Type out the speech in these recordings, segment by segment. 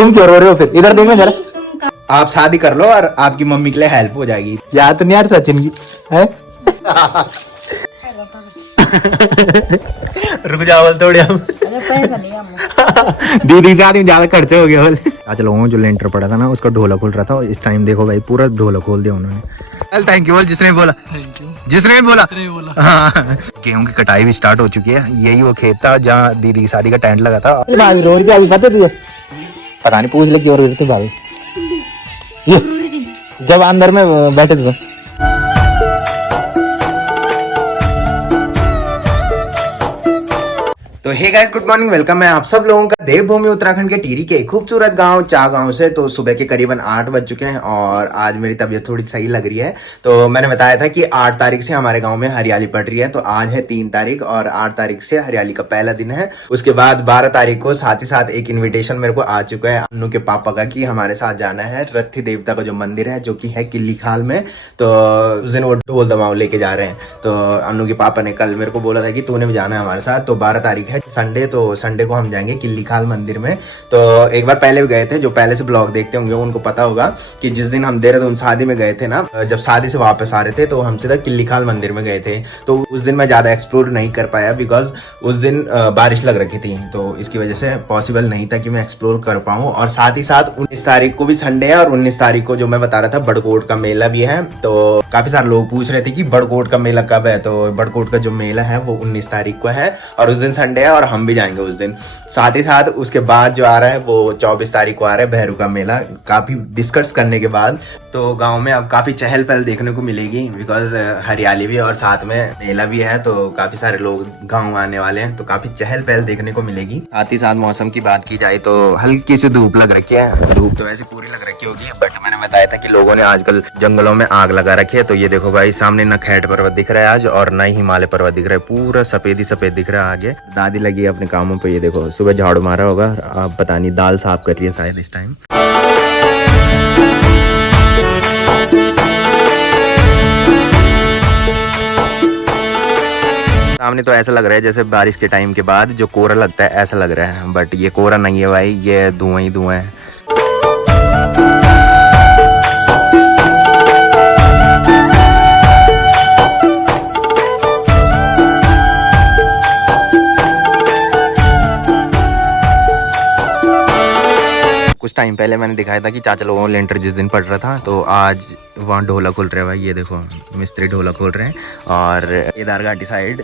तुम क्यों रो रहे हो फिर? इधर देखना जरा। आप शादी कर लो और आपकी मम्मी के लिए हेल्प हो जाएगी। याद तो नहीं यार सचिन की है? रुक जाओ बोल थोड़ी हम। दीदी के आदमी ज्यादा खर्चे हो गया बोले। आज लोगों जो लेंटर पड़ा था ना उसका ढोला खोल रहा था। इस टाइम देखो भाई पूरा ढोला खोल दिया उन्होंने। चल थैंक यू बोल जिसने बोला। जिसने बोला हाँ। गेहूं की कटाई भी स्टार्ट हो चुकी है। यही वो खेत था जहाँ दीदी की शादी का टेंट लगा था। रोड पे अभी पता नहीं पूछ ले क्यों रो रही थी भाभी। जब अंदर में बैठे थे तो hey guys good morning, welcome है आप सब लोगों का देवभूमि उत्तराखंड के टिहरी के खूबसूरत गांव चा गांव से। तो सुबह के करीबन 8 बज चुके हैं और आज मेरी तबीयत थोड़ी सही लग रही है। तो मैंने बताया था कि 8 तारीख से हमारे गांव में हरियाली पड़ रही है। तो आज है 3 तारीख और 8 तारीख से हरियाली का पहला दिन है। उसके बाद 12 तारीख को साथ ही साथ एक इन्विटेशन मेरे को आ चुका है अन्नू के पापा का कि हमारे साथ जाना है रथी देवता का जो मंदिर है जो कि है किल्ली खाल में। तो उस दिन वो ढोल दमाऊ लेके जा रहे हैं। तो अन्नू के पापा ने कल मेरे को बोला था कि तूने भी जाना है हमारे साथ। तो 12 तारीख है संडे, तो संडे को हम जाएंगे किल्ली खाल मंदिर में। तो एक बार पहले भी गए थे, जो पहले से ब्लॉग देखते होंगे उनको पता होगा कि जिस दिन हम देहरादून शादी में गए थे ना, जब शादी से वापस आ रहे थे तो हम सीधा किल्ली खाल मंदिर में गए थे। तो उस दिन मैं ज्यादा एक्सप्लोर नहीं कर पाया बिकॉज उस दिन बारिश लग रखी थी। तो इसकी वजह से पॉसिबल नहीं था कि मैं एक्सप्लोर कर पाऊँ। और साथ ही साथ 19 तारीख को भी संडे है और 19 तारीख को जो मैं बता रहा था बड़कोट का मेला भी है। तो काफी सारे लोग पूछ रहे थे कि बड़कोट का मेला कब है। तो बड़कोट का जो मेला है वो 19 तारीख को है और उस दिन संडे है और हम भी जाएंगे उस दिन। साथ ही साथ उसके बाद जो आ रहा है वो 24 तारीख को आ रहा है भैरू का मेला। काफी डिस्कस करने के बाद तो गांव में अब काफी चहल पहल देखने को मिलेगी बिकॉज हरियाली भी और साथ में मेला भी है। तो काफी सारे लोग गांव आने वाले हैं तो काफी चहल पहल देखने को मिलेगी। साथ ही साथ मौसम की बात की जाए तो हल्की सी धूप लग रखी है। धूप तो वैसे पूरी लग रखी होगी बट मैंने बताया था कि लोगों ने आजकल जंगलों में आग लगा रखी है। तो ये देखो भाई सामने न खैट पर्वत दिख रहा है आज और न ही हिमालय पर्वत दिख रहा है। पूरा सफेद ही सफेद दिख रहा है आगे। दादी लगी है अपने कामों पे। ये देखो सुबह झाड़ू मारा होगा, आप पता नहीं दाल साफ कर रही है शायद इस टाइम। सामने तो ऐसा लग रहा है जैसे बारिश के टाइम के बाद जो कोहरा लगता है ऐसा लग रहा है बट ये कोहरा नहीं है भाई, ये धुआं ही धुआं है। कुछ टाइम पहले मैंने दिखाया था कि चाचा लोगों को लेंटर जिस दिन पड़ रहा था तो आज वहाँ ढोला खोल रहे हैं भाई। ये देखो मिस्त्री ढोला खोल रहे हैं और केदार घाटी साइड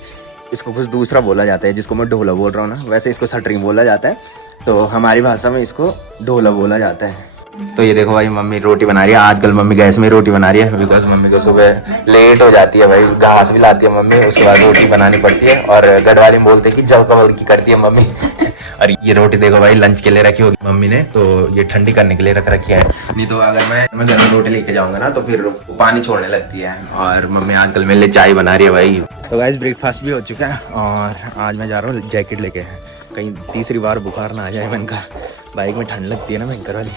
इसको कुछ दूसरा बोला जाता है जिसको मैं ढोला बोल रहा हूँ ना, वैसे इसको सटरिंग बोला जाता है। तो हमारी भाषा में इसको ढोला बोला जाता है। तो ये देखो भाई मम्मी रोटी बना रही है। आजकल मम्मी गैस में रोटी बना रही है बिकॉज मम्मी को सुबह लेट हो जाती है भाई। घास भी लाती है मम्मी, उसके बाद रोटी बनानी पड़ती है और गढ़वाली में बोलते हैं कि जल कवल की करती है मम्मी। और ये रोटी देखो भाई लंच के लिए रखी होगी मम्मी ने, तो ये ठंडी करने के लिए रख रखी है। नहीं तो अगर मैं गर्म रोटी लेके जाऊंगा ना तो फिर पानी छोड़ने लगती है। और मम्मी आजकल मेरे लिए चाय बना रही है भाई। तो गाइस ब्रेकफास्ट भी हो चुका है और आज मैं जा रहा हूँ जैकेट लेके, कहीं तीसरी बार बुखार ना आ जाए। मैंने कहा बाइक में ठंड लगती है ना भयंकर वाली।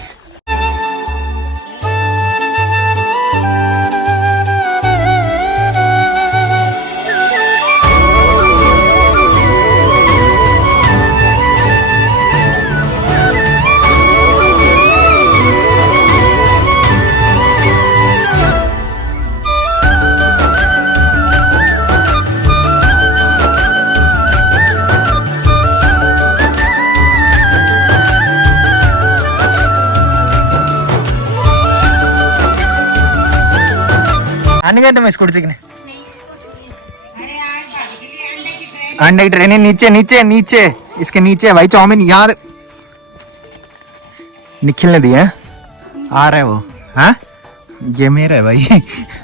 आने गए तुम स्कूटी सीखने? अंडे की ट्रेन नीचे नीचे नीचे इसके नीचे भाई चाउमीन यार निखिल ने दिया आ रहा है वो। हाँ ये मेरा है भाई।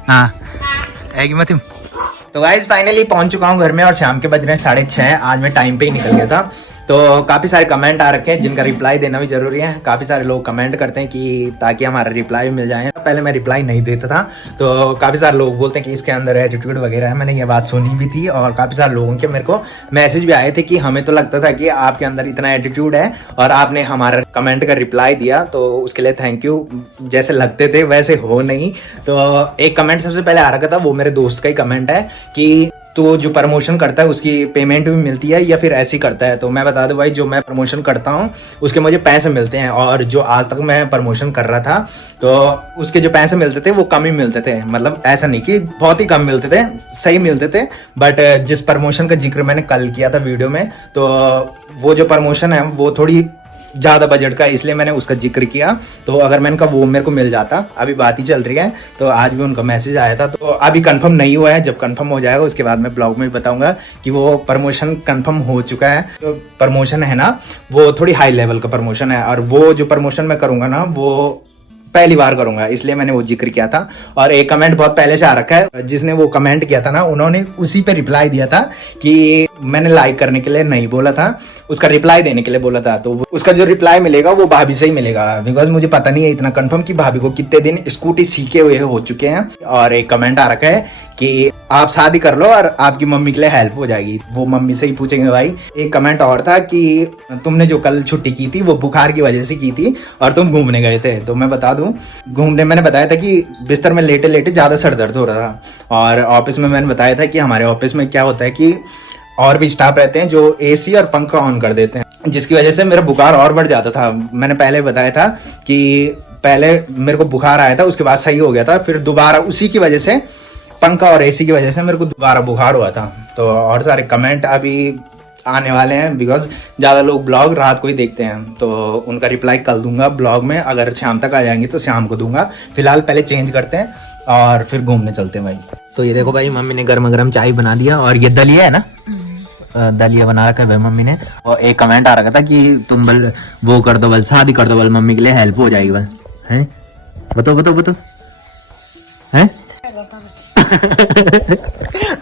हाँ है कि मत। तो गाइस फाइनली पहुंच चुका हूँ घर में और शाम के बज रहे हैं 6:30। आज मैं टाइम पे ही निकल गया था। तो काफ़ी सारे कमेंट आ रखे हैं जिनका रिप्लाई देना भी जरूरी है। काफ़ी सारे लोग कमेंट करते हैं कि ताकि हमारा रिप्लाई भी मिल जाए। पहले मैं रिप्लाई नहीं देता था तो काफ़ी सारे लोग बोलते हैं कि इसके अंदर एटीट्यूड वगैरह है। मैंने ये बात सुनी भी थी और काफ़ी सारे लोगों के मेरे को मैसेज भी आए थे कि हमें तो लगता था कि आपके अंदर इतना एटीट्यूड है और आपने हमारा कमेंट का रिप्लाई दिया तो उसके लिए थैंक यू। जैसे लगते थे वैसे हो नहीं। तो एक कमेंट सबसे पहले आ रखा था, वो मेरे दोस्त का ही कमेंट है कि तो जो प्रमोशन करता है उसकी पेमेंट भी मिलती है या फिर ऐसे ही करता है? तो मैं बता दूं भाई, जो मैं प्रमोशन करता हूँ उसके मुझे पैसे मिलते हैं, और जो आज तक मैं प्रमोशन कर रहा था तो उसके जो पैसे मिलते थे वो कम ही मिलते थे। मतलब ऐसा नहीं कि बहुत ही कम मिलते थे, सही मिलते थे। बट जिस प्रमोशन का जिक्र मैंने कल किया था वीडियो में, तो वो जो प्रमोशन है वो थोड़ी ज़्यादा बजट का है, इसलिए मैंने उसका जिक्र किया। तो अगर मैंने कहा वो मेरे को मिल जाता, अभी बात ही चल रही है, तो आज भी उनका मैसेज आया था। तो अभी कंफर्म नहीं हुआ है, जब कंफर्म हो जाएगा उसके बाद मैं ब्लॉग में भी बताऊंगा कि वो प्रमोशन कंफर्म हो चुका है। तो प्रमोशन है ना, वो थोड़ी हाई लेवल का प्रमोशन है, और वो जो प्रमोशन मैं करूंगा ना वो पहली बार करूंगा, इसलिए मैंने वो जिक्र किया था। और एक कमेंट बहुत पहले से आ रखा है, जिसने वो कमेंट किया था ना, उन्होंने उसी पे रिप्लाई दिया था कि मैंने लाइक करने के लिए नहीं बोला था, उसका रिप्लाई देने के लिए बोला था। तो उसका जो रिप्लाई मिलेगा वो भाभी से ही मिलेगा, बिकॉज मुझे पता नहीं है इतना कंफर्म कि भाभी को कितने दिन स्कूटी सीखे हुए हो चुके हैं। और एक कमेंट आ रखा है कि आप शादी कर लो और आपकी मम्मी के लिए हेल्प हो जाएगी, वो मम्मी से ही पूछेंगे भाई। एक कमेंट और था कि तुमने जो कल छुट्टी की थी वो बुखार की वजह से की थी और तुम घूमने गए थे। तो मैं बता दूं, घूमने मैंने बताया था कि बिस्तर में लेटे लेटे ज़्यादा सर दर्द हो रहा था। और ऑफिस में मैंने बताया था कि हमारे ऑफिस में क्या होता है कि और भी स्टाफ रहते हैं जो एसी और पंखा ऑन कर देते हैं, जिसकी वजह से मेरा बुखार और बढ़ जाता था। मैंने पहले बताया था कि पहले मेरे को बुखार आया था, उसके बाद सही हो गया था, फिर दोबारा उसी की वजह से, पंखा और एसी की वजह से मेरे को दोबारा बुखार हुआ था। तो और सारे कमेंट अभी आने वाले हैं, बिकॉज ज़्यादा लोग ब्लॉग रात को ही देखते हैं, तो उनका रिप्लाई कल दूंगा ब्लॉग में। अगर शाम तक आ जाएंगे तो शाम को दूंगा। फिलहाल पहले चेंज करते हैं और फिर घूमने चलते हैं भाई। तो ये देखो भाई, मम्मी ने गर्मा गर्म चाय बना दिया, और ये दलिया है ना, दलिया बना रखा है भाई मम्मी ने। और एक कमेंट आ रखा था कि तुम बल वो कर दो, बल शादी कर दो, बल मम्मी के लिए हेल्प हो जाएगी बल। हैं बताओ बताओ बताओ, हैं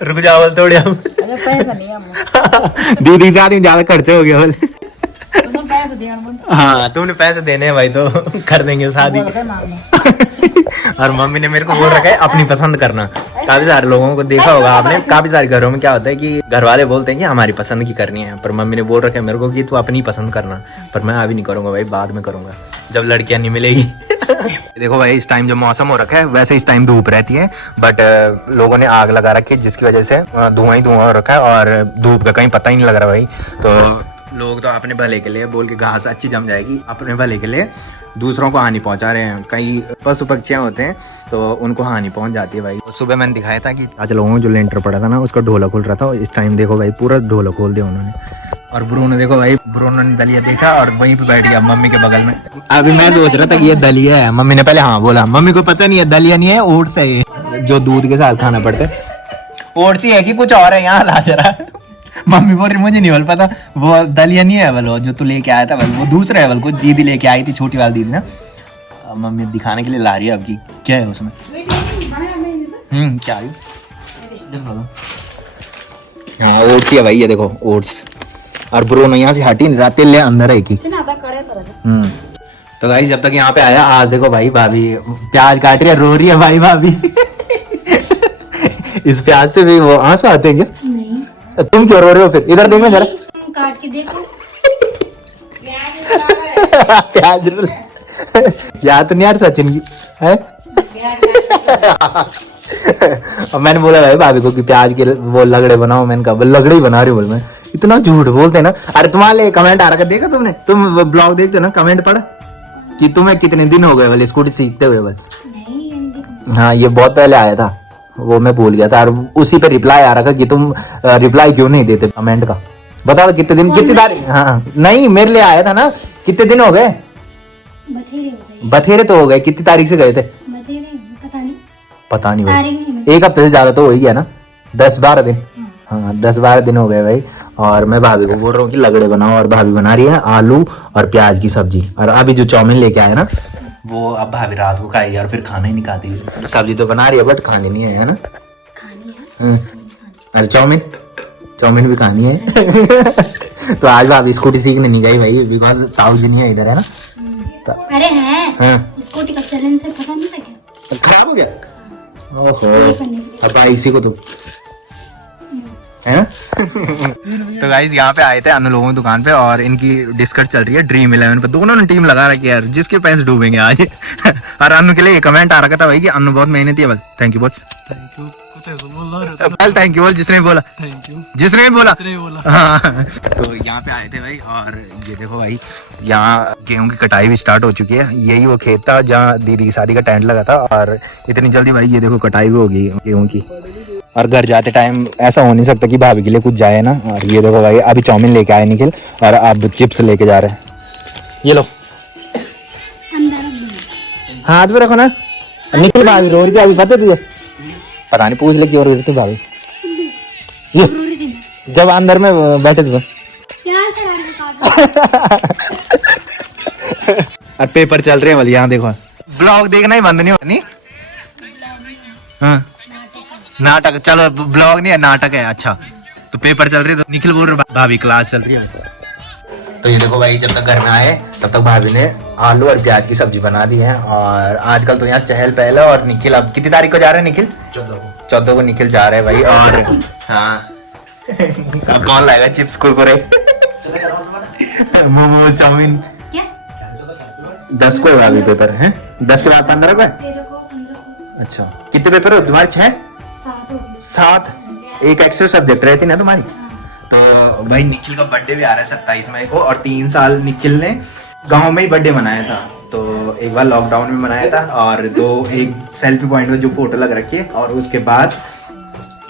रुक जाओ बल थोड़े, हम दीदी के आदमी ज्यादा खर्चा हो गया बल। हाँ तुमने पैसे देने हैं भाई, तो कर देंगे शादी। और मम्मी ने मेरे को बोल रखा है अपनी पसंद करना। काफी सारे लोगों को देखा होगा आपने, काफी सारे घरों में क्या होता है कि घर वाले बोलते हैं कि हमारी पसंद की करनी है, पर मम्मी ने बोल रखा है मेरे को कि तू अपनी पसंद करना। पर मैं अभी नहीं करूंगा भाई, बाद में करूंगा जब लड़कियां नहीं मिलेगी। देखो भाई, इस टाइम जो मौसम हो रखा है, वैसे इस टाइम धूप रहती है, बट लोगों ने आग लगा रखी है, जिसकी वजह से धुआं ही धुआं हो रखा है और धूप का कहीं पता ही नहीं लग रहा भाई। तो लोग तो अपने भले के लिए बोल के घास अच्छी जम जाएगी, अपने भले के लिए दूसरों को हानि पहुंचा रहे हैं। कई पशु पक्षियां होते हैं तो उनको हानि पहुंच जाती है भाई। तो सुबह मैंने दिखाया था कि आज लोगों को जो लेंटर पड़ा था ना, उसका ढोला खोल रहा था, और इस टाइम देखो भाई पूरा ढोला खोल दिया उन्होंने। और ब्रूनो देखो भाई, ब्रूनो ने दलिया देखा और वहीं पे बैठ गया मम्मी के बगल में। अभी मैं सोच रहा था कि ये दलिया है, मम्मी ने पहले हाँ बोला, मम्मी को पता नहीं है दलिया नहीं है, ओट्स है ये, जो दूध के साथ खाना पड़ता है। ओट्स ही है कि कुछ और है, यहाँ ला जरा। मम्मी बोल रही मुझे नहीं बोल पता, वो दलिया नहीं है बल, जो तू लेके आया था बल, वो दूसरा है बल, कुछ दीदी लेके आई थी, छोटी वाली दीदी ना। मम्मी दिखाने के लिए ला रही है अब की क्या है उसमें। क्या है? हाँ ओट्स ही है भाई, ये देखो ओट्स। और ब्रूनो यहाँ से हटी नहीं रहा, तेल ले अंदर है की। तो भाई जब तक यहाँ पे आया, आज देखो भाई भाभी प्याज काट रही है, रो रही है भाई भाभी। इस प्याज से भी वो आंसू आते हैं क्या? नहीं। तुम क्यों रो रहे हो फिर? इधर देखना जरा, काट के देखो। प्याज याद तो नहीं यार सचिन की है। और मैंने बोला भाई भाभी को कि प्याज के वो लगड़े बनाओ, मैंने कहा लगड़े ही बना रही हूँ बोल। मैं इतना झूठ बोलते ना। अरे तुम्हारे कमेंट आ रखा देखा तुमने? तुम ब्लॉग देखते ना, कमेंट पढ़ा कि तुम्हें कितने दिन हो गए बोले स्कूटी सीखते हुए बोले। हाँ ये बहुत पहले आया था, वो मैं भूल गया था। और उसी पे रिप्लाई आ रखा कि तुम रिप्लाई क्यों नहीं देते कमेंट का, बताओ कितने दिन, कितनी तारीख? हाँ नहीं मेरे लिए आया था ना, कितने दिन हो गए? बथेरे तो हो गए, कितनी तारीख से गए थे? पता नहीं भाई, एक हफ्ते से ज्यादा तो हो ही गया ना, 10-12 दिन। हाँ 10-12 दिन हो गए भाई। और मैं भाभी को बोल रहा हूँ कि लगड़े बनाओ, और भाभी बना रही है आलू और प्याज की सब्जी। और अभी जो चाउमीन लेके आया ना, वो अब भाभी रात को खाएगी और फिर खाना ही नहीं खाती। सब्जी तो बना रही है बट खानी नहीं है ना, खानी है। अरे चाउमीन भी खानी है। तो आज भाभी स्कूटी सीखने नहीं गई भाई, बिकॉज ताऊ जी नहीं है इधर है ना। अरे है स्कूटी का चैलेंज से पता नहीं था क्या? खराब हो गया। ओहो अब बाइक सीखो तुम, है ना। तो गाइस यहाँ पे आए थे अनु लोगों की दुकान पे, और इनकी डिस्कस चल रही है ड्रीम 11 पे। दोनों ने टीम लगा रखी है यार, जिसके पैसे डूबेंगे आज। और अनु के लिए कमेंट आ रखा था भाई कि अनु बहुत मेहनती है, बस थैंक यू बहुत। पहले थैंक यू बोल जिसने भी बोला, थैंक यू जिसने भी बोला। बोला। हाँ। तो यहाँ पे आए थे भाई, और ये देखो भाई, यहाँ गेहूं की कटाई भी स्टार्ट हो चुकी है। यही वो खेत था जहाँ दीदी की शादी का टेंट लगा था, और इतनी जल्दी भाई ये देखो कटाई भी होगी गेहूं की। और घर जाते टाइम ऐसा हो नहीं सकता कि भाभी के लिए कुछ जाए ना। और ये देखो भाई, अभी चाउमीन लेके आए निखिल, और अब चिप्स लेके जा रहे हैं। ये लो, अंदर रख दो। हाथ में रखो ना। निखिल भाभी रो रही थी अभी, पता तुझे? पता नहीं, पूछ ले क्यों रो रही थी भाभी। ये जरूरी थी। जब अंदर में बैठे थे क्या करा और पेपर चल रहे हैं वाली, यहाँ देखो। ब्लॉग देखना ही बंद नहीं होनी। हाँ, नाटक, चलो ब्लॉग नहीं है, नाटक है। अच्छा, तो पेपर चल रहे, तो निखिल बोल रहे भाभी क्लास चल रही है। तो ये देखो भाई, जब तक घर में आए तब तक भाभी ने आलू और प्याज की सब्जी बना दी है। और आजकल तो यहाँ चहल पहल है। और निखिल अब कितनी तारीख को जा रहे हैं निखिल? 14 को निखिल जा रहे हैं भाई। और हाँ, अब कौन लाएगा चिप्स कुरकुरे मोमोज चाउमीन? क्या? 10 को होगा अभी पेपर है, 10 के बाद 15 को है। 13 को 15 को अच्छा, कितने पेपर हो तुम्हारे? 6 7 हो गई। 7, एक एक्स्ट्रा सब्जेक्ट रहती ना तुम्हारी। तो भाई निखिल का बर्थडे भी आ रहा है 27 मई को। और 3 साल निखिल ने गांव में ही बर्थडे मनाया था। तो एक बार लॉकडाउन में मनाया था, और एक सेल्फी पॉइंट में जो फोटो लग रखी है, और उसके बाद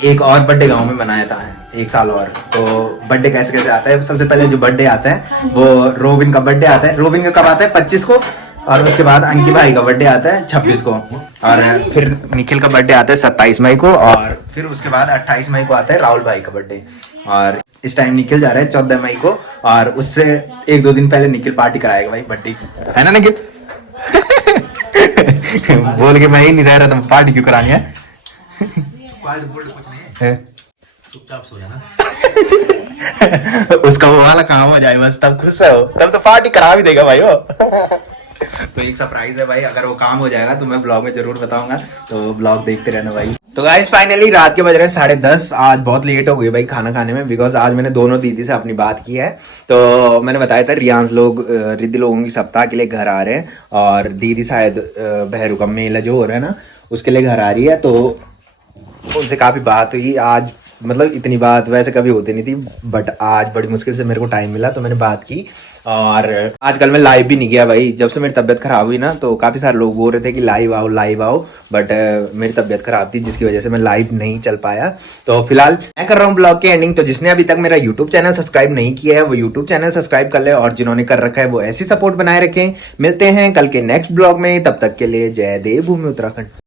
एक और बर्थडे गांव में मनाया था 1 साल और। तो बर्थडे कैसे कैसे आता है? सबसे पहले जो बर्थडे आता है वो रोबिन का बर्थडे आता है। रोबिन का कब आता है? 25 को। और उसके बाद अंकी भाई का बर्थडे आता है 26 को। और फिर निखिल का बर्थडे आता है 27 मई को। और फिर उसके बाद 28 मई को आता है राहुल भाई का बर्थडे। और इस टाइम निखिल जा रहा है 14 मई को। और उससे 1-2 दिन पहले निखिल पार्टी कराएगा भाई बर्थडे की, है ना निखिल? बोल के मैं ही नहीं रह रहा, तुम पार्टी क्यों करानी है? चुपचाप सो जाना। उसका वो वाला काम हो जाए बस, तब खुश हो, तब तो पार्टी करा भी देगा भाई वो। तो एक सरप्राइज है भाई, अगर वो काम हो जाएगा तो मैं ब्लॉग में जरूर बताऊंगा, तो ब्लॉग देखते रहना भाई। तो गाइस फाइनली रात के बज रहे हैं 10:30। आज बहुत लेट हो गई भाई खाना खाने में, बिकॉज आज मैंने दोनों दीदी से अपनी बात की है। तो मैंने बताया था रियांश लोग रिद्धि लोगों की सप्ताह के लिए घर आ रहे हैं, और दीदी शायद बहरू का मेला जो हो रहा है ना उसके लिए घर आ रही है। तो उनसे काफी बात हुई आज, मतलब इतनी बात वैसे कभी होती नहीं थी, बट आज बड़ी मुश्किल से मेरे को टाइम मिला तो मैंने बात की। और आजकल मैं लाइव भी नहीं गया भाई, जब से मेरी तबीयत खराब हुई ना, तो काफी सारे लोग बोल रहे थे कि लाइव आओ, बट मेरी तबीयत खराब थी जिसकी वजह से मैं लाइव नहीं चल पाया। तो फिलहाल मैं कर रहा हूँ ब्लॉग की एंडिंग। तो जिसने अभी तक मेरा यूट्यूब चैनल सब्सक्राइब नहीं किया है वो यूट्यूब चैनल सब्सक्राइब कर ले, और जिन्होंने कर रखा है वो ऐसी सपोर्ट बनाए रखें। मिलते हैं कल के नेक्स्ट ब्लॉग में, तब तक के लिए जय देव भूमि उत्तराखंड।